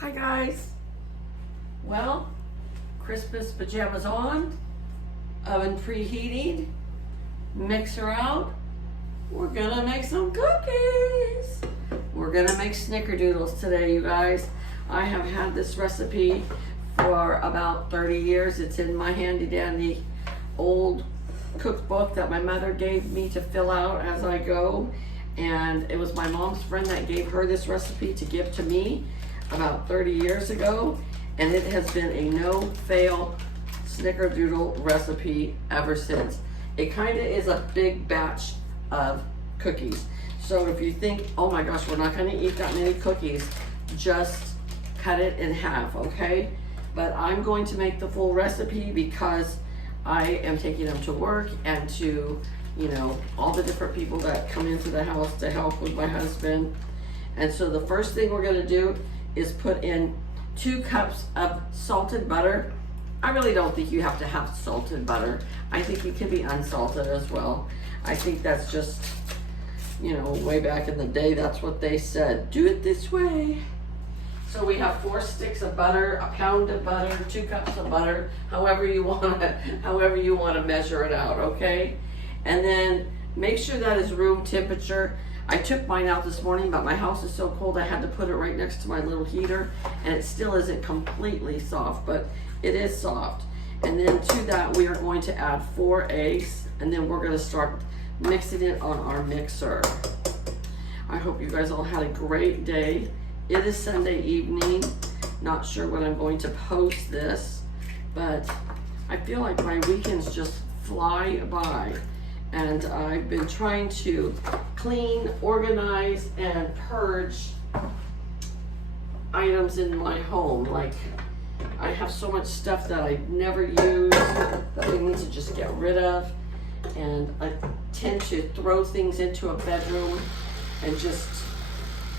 Hi guys. Well, Christmas pajamas on, oven preheating, mixer out. We're gonna make some cookies. We're gonna make snickerdoodles today, you guys. I have had this recipe for about 30 years. It's in my handy dandy old cookbook that my mother gave me to fill out as I go. And it was my mom's friend that gave her this recipe to give to me about 30 years ago. And it has been a no-fail snickerdoodle recipe ever since. It kind of is a big batch of cookies. So if you think, oh my gosh, we're not gonna eat that many cookies, just cut it in half, okay? But I'm going to make the full recipe because I am taking them to work and to, you know, all the different people that come into the house to help with my husband. And so the first thing we're gonna do is put in 2 cups of salted butter. I really don't think you have to have salted butter. I think it can be unsalted as well. I think that's just, you know, way back in the day, that's what they said. Do it this way. So we have 4 sticks of butter, a pound of butter, 2 cups of butter, however you want to measure it out, okay? And then make sure that is room temperature. I took mine out this morning, but my house is so cold I had to put it right next to my little heater, and it still isn't completely soft, but it is soft. And then to that we are going to add 4 eggs, and then we're going to start mixing it on our mixer. I hope you guys all had a great day. It is Sunday evening. Not sure when I'm going to post this, but I feel like my weekends just fly by. And I've been trying to clean, organize, and purge items in my home. Like, I have so much stuff that I never use that I need to just get rid of. And I tend to throw things into a bedroom and just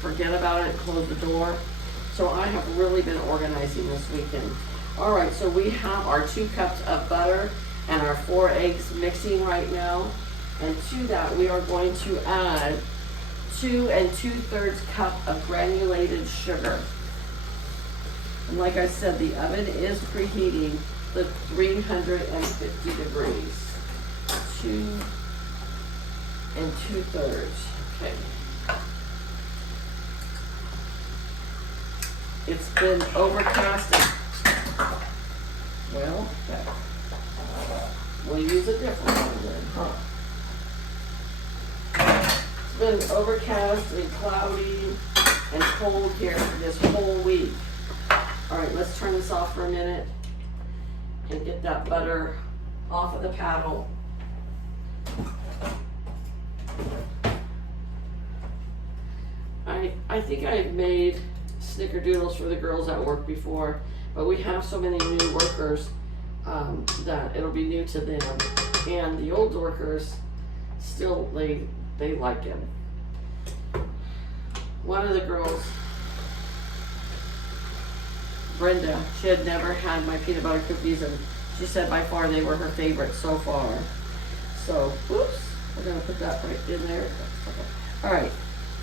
forget about it and close the door. So I have really been organizing this weekend. All right, so we have our 2 cups of butter and our 4 eggs mixing right now. And to that, we are going to add 2 2/3 cup of granulated sugar. And like I said, the oven is preheating to 350 degrees. 2 2/3. Okay. It's been overcast. Well, okay. We'll use a different one then, huh? It's been overcast and cloudy and cold here this whole week. All right, let's turn this off for a minute and get that butter off of the paddle. I think I've made snickerdoodles for the girls at work before, but we have so many new workers that it'll be new to them. And the old workers still, they like him. One of the girls, Brenda, she had never had my peanut butter cookies, and she said by far they were her favorite so far. So, oops, we're gonna put that right in there. All right,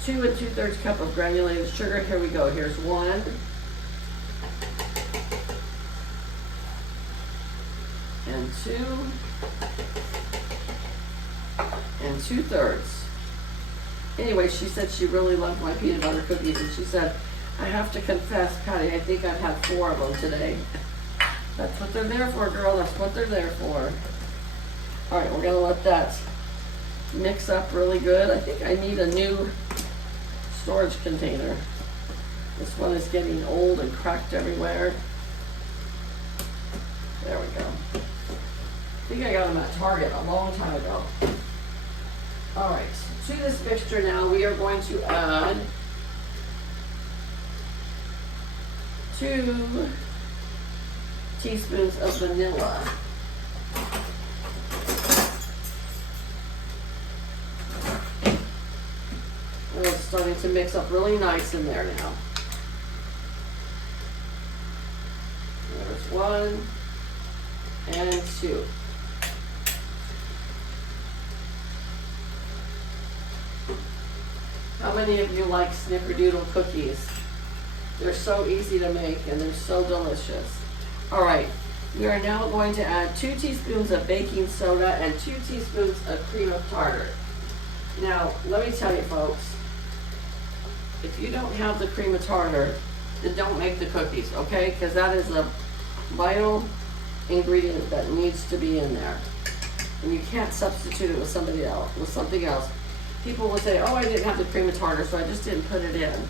2 2/3 cup of granulated sugar. Here we go. Here's 1. And 2. And 2/3. Anyway, she said she really loved my peanut butter cookies, and she said, I have to confess, Patty, I think I've had 4 of them today. That's what they're there for, girl. That's what they're there for. All right, we're gonna let that mix up really good. I think I need a new storage container. This one is getting old and cracked everywhere. There we go. I think I got them at Target a long time ago. All right, to this mixture now, we are going to add 2 teaspoons of vanilla. And it's starting to mix up really nice in there now. There's 1 and 2. How many of you like snickerdoodle cookies? They're so easy to make and they're so delicious. All right, we are now going to add 2 teaspoons of baking soda and 2 teaspoons of cream of tartar. Now, let me tell you folks, if you don't have the cream of tartar, then don't make the cookies, okay? Because that is a vital ingredient that needs to be in there. And you can't substitute it with something else. People will say, oh, I didn't have the cream of tartar, so I just didn't put it in.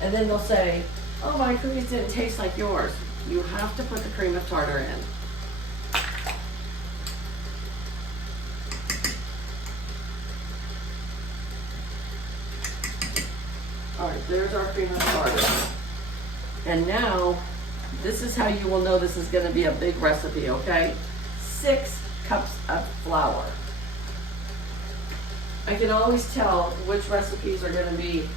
And then they'll say, oh, my cookies didn't taste like yours. You have to put the cream of tartar in. All right, there's our cream of tartar. And now, this is how you will know this is going to be a big recipe, okay? 6 cups of flour. I can always tell which recipes are going to be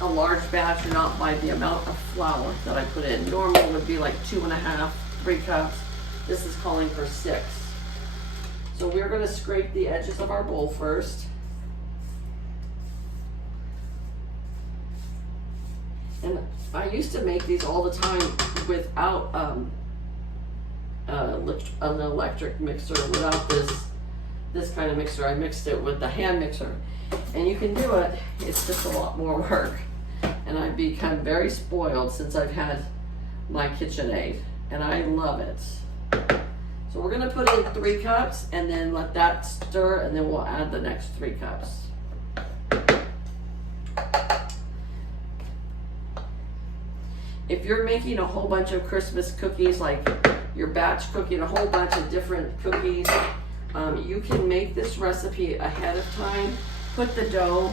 a large batch or not by the amount of flour that I put in. Normally it would be like 2.5, 3 cups. This is calling for 6. So we're going to scrape the edges of our bowl first. And I used to make these all the time without an electric mixer, without this kind of mixer. I mixed it with the hand mixer. And you can do it, it's just a lot more work. And I've become very spoiled since I've had my KitchenAid, and I love it. So we're gonna put in 3 cups and then let that stir, and then we'll add the next 3 cups. If you're making a whole bunch of Christmas cookies, like you're batch cooking a whole bunch of different cookies, you can make this recipe ahead of time. Put the dough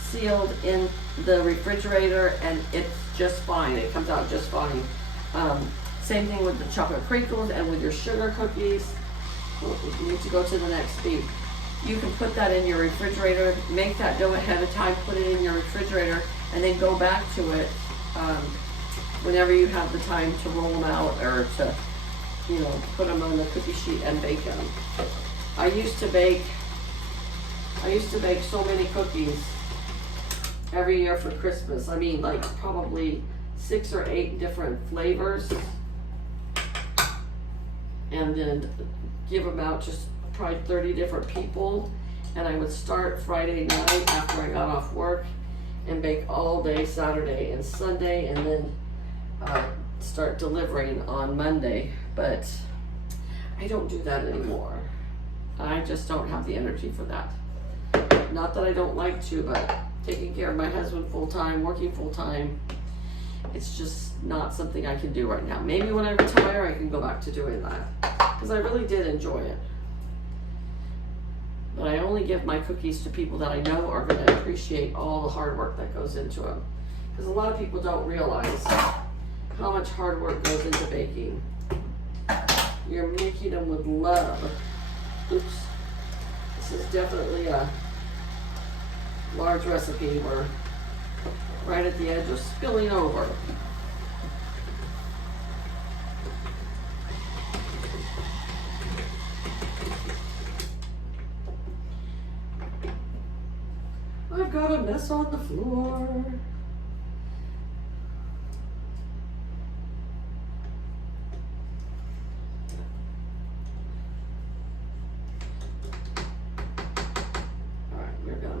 sealed in the refrigerator and it's just fine. It comes out just fine. Same thing with the chocolate crinkles and with your sugar cookies. You need to go to the next speed. You can put that in your refrigerator, make that dough ahead of time, put it in your refrigerator, and then go back to it whenever you have the time to roll them out or to, put them on the cookie sheet and bake them. I used to bake so many cookies every year for Christmas. I mean, like probably 6 or 8 different flavors, and then give them out to probably 30 different people. And I would start Friday night after I got off work and bake all day Saturday and Sunday, and then start delivering on Monday. But I don't do that anymore. I just don't have the energy for that. Not that I don't like to, but taking care of my husband full-time, working full-time, it's just not something I can do right now. Maybe when I retire, I can go back to doing that, because I really did enjoy it. But I only give my cookies to people that I know are going to appreciate all the hard work that goes into them. Because a lot of people don't realize how much hard work goes into baking. You're making them with love. Oops. This is definitely a large recipe. We're right at the edge of spilling over. I've got a mess on the floor.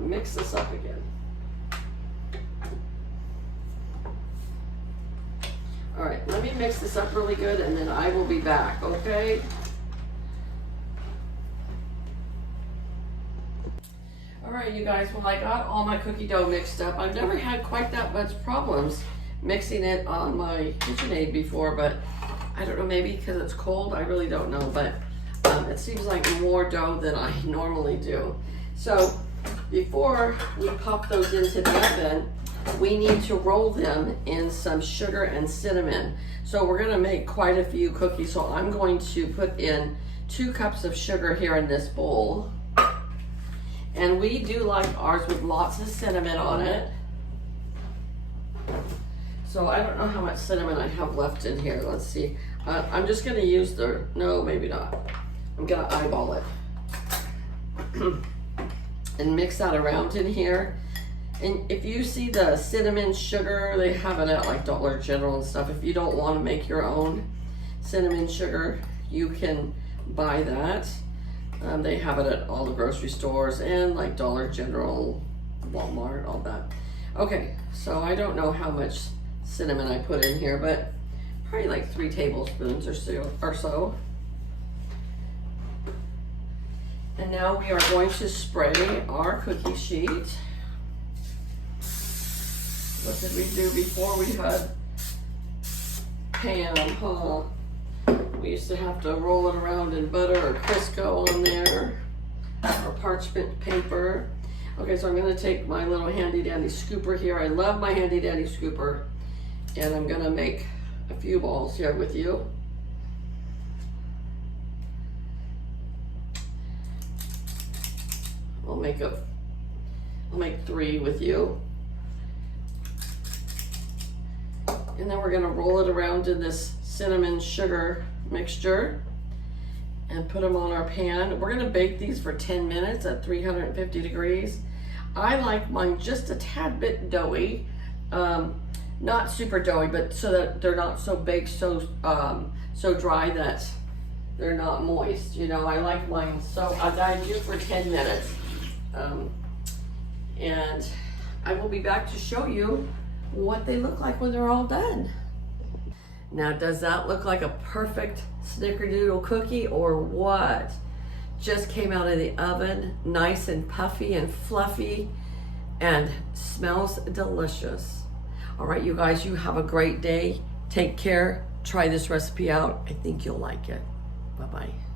Mix this up again. All right, let me mix this up really good and then I will be back, okay? All right, you guys, well, I got all my cookie dough mixed up. I've never had quite that much problems mixing it on my KitchenAid before, but I don't know, maybe because it's cold, I really don't know, but it seems like more dough than I normally do. So before we pop those into the oven, we need to roll them in some sugar and cinnamon. So we're gonna make quite a few cookies. So I'm going to put in 2 cups of sugar here in this bowl. And we do like ours with lots of cinnamon on it. So I don't know how much cinnamon I have left in here. Let's see. I'm just gonna use no, maybe not. I'm gonna eyeball it. And mix that around in here. And if you see the cinnamon sugar, they have it at like Dollar General and stuff. If you don't want to make your own cinnamon sugar, you can buy that. They have it at all the grocery stores and like Dollar General, Walmart, all that. Okay, so I don't know how much cinnamon I put in here, but probably like 3 tablespoons or so. And now we are going to spray our cookie sheet. What did we do before we had Pam, huh? We used to have to roll it around in butter or Crisco on there, or parchment paper. Okay, so I'm gonna take my little handy dandy scooper here. I love my handy dandy scooper. And I'm gonna make a few balls here with you. I'll make 3 with you. And then we're gonna roll it around in this cinnamon sugar mixture and put them on our pan. We're gonna bake these for 10 minutes at 350 degrees. I like mine just a tad bit doughy, not super doughy, but so that they're not so baked so dry that they're not moist. You know, I like mine so I do for 10 minutes. And I will be back to show you what they look like when they're all done. Now, does that look like a perfect snickerdoodle cookie or what? Just came out of the oven, nice and puffy and fluffy, and smells delicious. All right, you guys, you have a great day. Take care. Try this recipe out. I think you'll like it. Bye-bye.